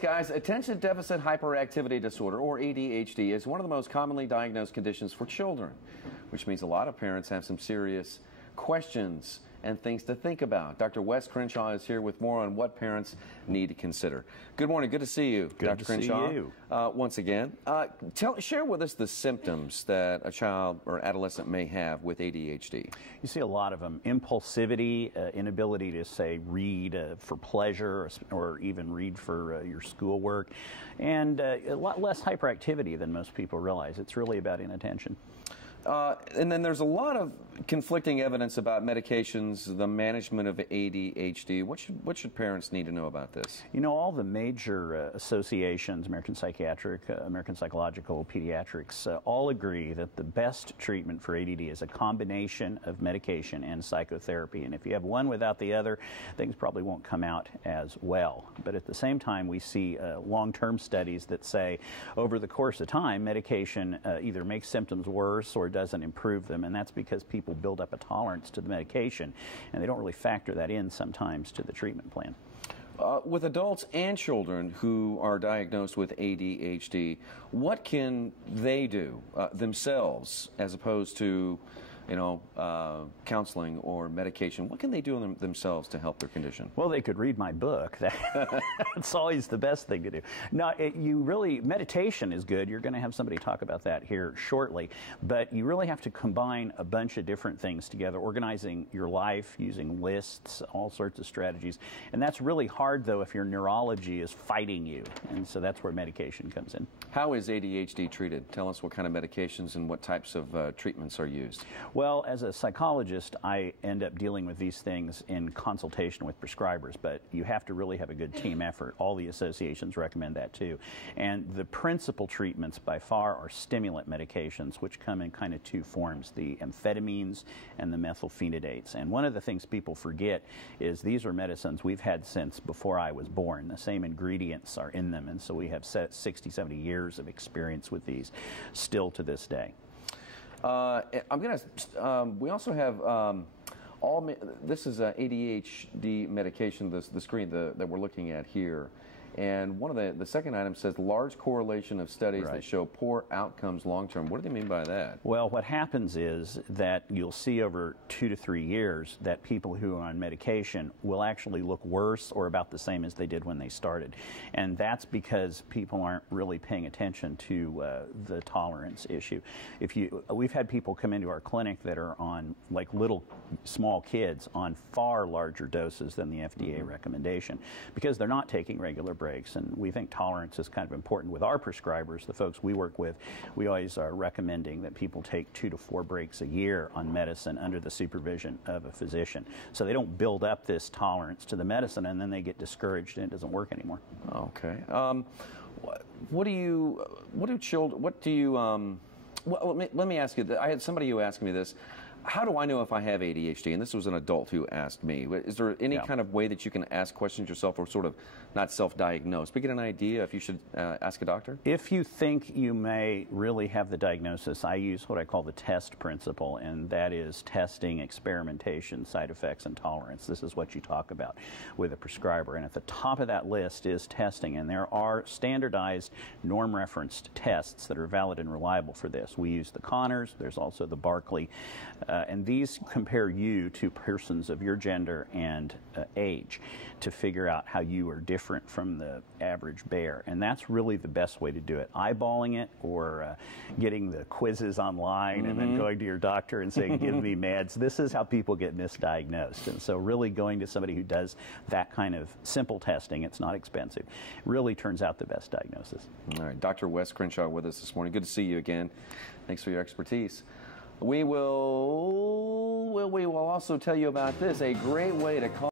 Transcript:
Guys, attention deficit hyperactivity disorder, or ADHD, is one of the most commonly diagnosed conditions for children, which means a lot of parents have some serious questions and things to think about. Dr. Wes Crenshaw is here with more on what parents need to consider. Good morning. Good to see you, Dr. Crenshaw. See you. Once again. Share with us the symptoms that a child or adolescent may have with ADHD. You see a lot of them. Impulsivity, inability to, say, read for pleasure or even read for your schoolwork, and a lot less hyperactivity than most people realize. It's really about inattention. And then there's a lot of conflicting evidence about medications, the management of ADHD. What should parents need to know about this? You know, all the major associations, American Psychiatric, American Psychological, Pediatrics, all agree that the best treatment for ADD is a combination of medication and psychotherapy. And if you have one without the other, things probably won't come out as well. But at the same time, we see long-term studies that say over the course of time, medication either makes symptoms worse or doesn't improve them, and that's because people build up a tolerance to the medication, and they don't really factor that in sometimes to the treatment plan. With adults and children who are diagnosed with ADHD, what can they do themselves as opposed to, counseling or medication? What can they do themselves to help their condition? Well, they could read my book. That's always the best thing to do. No, meditation is good. You're going to have somebody talk about that here shortly. But you really have to combine a bunch of different things together, organizing your life, using lists, all sorts of strategies. And that's really hard, though, if your neurology is fighting you. And so that's where medication comes in. How is ADHD treated? Tell us what kind of medications and what types of treatments are used. Well, as a psychologist, I end up dealing with these things in consultation with prescribers, but you have to really have a good team effort. All the associations recommend that too. And the principal treatments by far are stimulant medications, which come in kind of two forms, the amphetamines and the methylphenidates. And one of the things people forget is these are medicines we've had since before I was born. The same ingredients are in them, and so we have 60, 70 years of experience with these still to this day. We also have this is ADHD medication, the screen that we're looking at here. And one of the second item says large correlation of studies that show poor outcomes long term. What do they mean by that? Well, what happens is that you'll see over 2 to 3 years that people who are on medication will actually look worse or about the same as they did when they started. And that's because people aren't really paying attention to the tolerance issue. We've had people come into our clinic that are on, like little small kids, on far larger doses than the FDA recommendation because they're not taking regular breaks. And we think tolerance is kind of important with our prescribers, the folks we work with. We always are recommending that people take 2 to 4 breaks a year on medicine under the supervision of a physician, so they don't build up this tolerance to the medicine and then they get discouraged and it doesn't work anymore. Okay. Let me ask you. I had somebody who asked me this. How do I know if I have ADHD? And this was an adult who asked me. Is there any kind of way that you can ask questions yourself or sort of not self-diagnose, but get an idea if you should ask a doctor? If you think you may really have the diagnosis, I use what I call the TEST principle, and that is testing, experimentation, side effects, and tolerance. This is what you talk about with a prescriber. And at the top of that list is testing, and there are standardized norm-referenced tests that are valid and reliable for this. We use the Conners. There's also the Barkley. And these compare you to persons of your gender and age to figure out how you are different from the average bear. And that's really the best way to do it. Eyeballing it or getting the quizzes online and then going to your doctor and saying, give me meds. This is how people get misdiagnosed. And so really going to somebody who does that kind of simple testing, it's not expensive, really turns out the best diagnosis. All right. Dr. Wes Crenshaw with us this morning. Good to see you again. Thanks for your expertise. We will also tell you about this, a great way to call